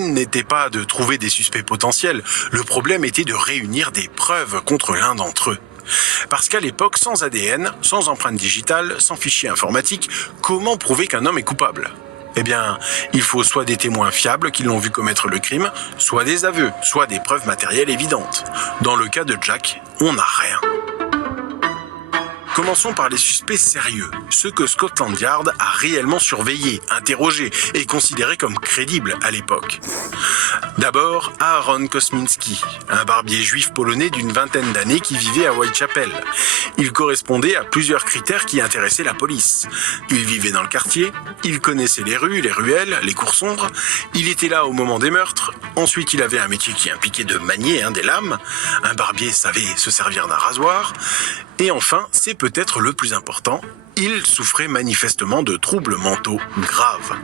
problème n'était pas de trouver des suspects potentiels, le problème était de réunir des preuves contre l'un d'entre eux. Parce qu'à l'époque, sans ADN, sans empreinte digitale, sans fichier informatique, comment prouver qu'un homme est coupable ? Eh bien, il faut soit des témoins fiables qui l'ont vu commettre le crime, soit des aveux, soit des preuves matérielles évidentes. Dans le cas de Jack, on n'a rien. Commençons par les suspects sérieux, ceux que Scotland Yard a réellement surveillés, interrogés et considérés comme crédibles à l'époque. D'abord, Aaron Kosminski, un barbier juif polonais d'une vingtaine d'années qui vivait à Whitechapel. Il correspondait à plusieurs critères qui intéressaient la police. Il vivait dans le quartier, il connaissait les rues, les ruelles, les cours sombres, il était là au moment des meurtres, ensuite il avait un métier qui impliquait de manier des lames, un barbier savait se servir d'un rasoir, et enfin, c'est peut-être le plus important, il souffrait manifestement de troubles mentaux graves.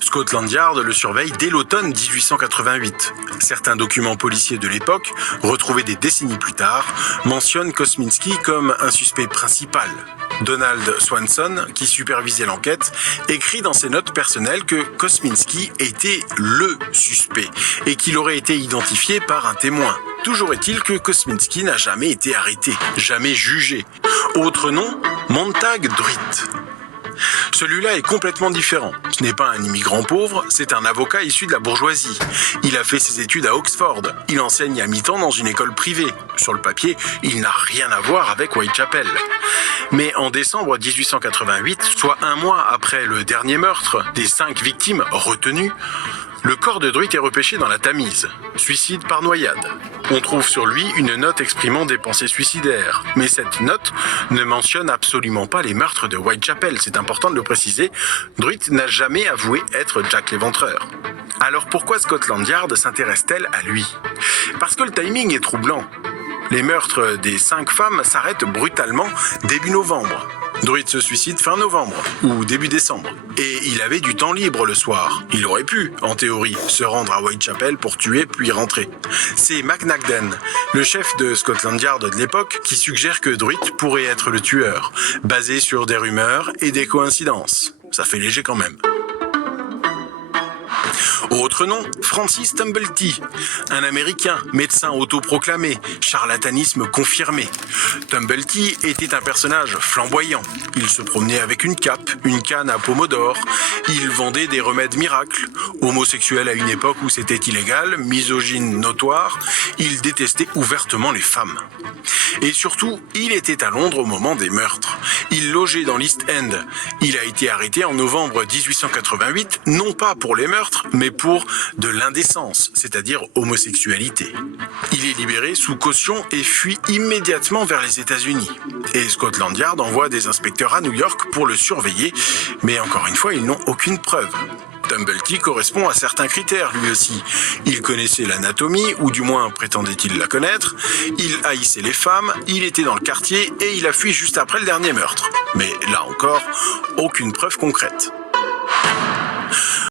Scotland Yard le surveille dès l'automne 1888. Certains documents policiers de l'époque, retrouvés des décennies plus tard, mentionnent Kosminski comme un suspect principal. Donald Swanson, qui supervisait l'enquête, écrit dans ses notes personnelles que Kosminski était le suspect et qu'il aurait été identifié par un témoin. Toujours est-il que Kosminski n'a jamais été arrêté, jamais jugé. Autre nom, Montag Druitt. Celui-là est complètement différent. Ce n'est pas un immigrant pauvre, c'est un avocat issu de la bourgeoisie. Il a fait ses études à Oxford. Il enseigne à mi-temps dans une école privée. Sur le papier, il n'a rien à voir avec Whitechapel. Mais en décembre 1888, soit un mois après le dernier meurtre des 5 victimes retenues, le corps de Druitt est repêché dans la Tamise. Suicide par noyade. On trouve sur lui une note exprimant des pensées suicidaires. Mais cette note ne mentionne absolument pas les meurtres de Whitechapel. C'est important de le préciser. Druitt n'a jamais avoué être Jack l'Éventreur. Alors pourquoi Scotland Yard s'intéresse-t-elle à lui ? Parce que le timing est troublant. Les meurtres des 5 femmes s'arrêtent brutalement début novembre. Druitt se suicide fin novembre ou début décembre. Et il avait du temps libre le soir. Il aurait pu, en théorie, se rendre à Whitechapel pour tuer puis rentrer. C'est McNagden, le chef de Scotland Yard de l'époque, qui suggère que Druitt pourrait être le tueur, basé sur des rumeurs et des coïncidences. Ça fait léger quand même. Autre nom, Francis Tumblety, un Américain, médecin autoproclamé, charlatanisme confirmé. Tumblety était un personnage flamboyant. Il se promenait avec une cape, une canne à pommeau d'or. Il vendait des remèdes miracles. Homosexuel à une époque où c'était illégal, misogyne notoire, il détestait ouvertement les femmes. Et surtout, il était à Londres au moment des meurtres. Il logeait dans l'East End. Il a été arrêté en novembre 1888, non pas pour les meurtres, mais pour de l'indécence, c'est-à-dire homosexualité. Il est libéré sous caution et fuit immédiatement vers les États-Unis. Et Scotland Yard envoie des inspecteurs à New York pour le surveiller, mais encore une fois, ils n'ont aucune preuve. Tumblety correspond à certains critères lui aussi. Il connaissait l'anatomie, ou du moins prétendait-il la connaître, il haïssait les femmes, il était dans le quartier et il a fui juste après le dernier meurtre. Mais là encore, aucune preuve concrète.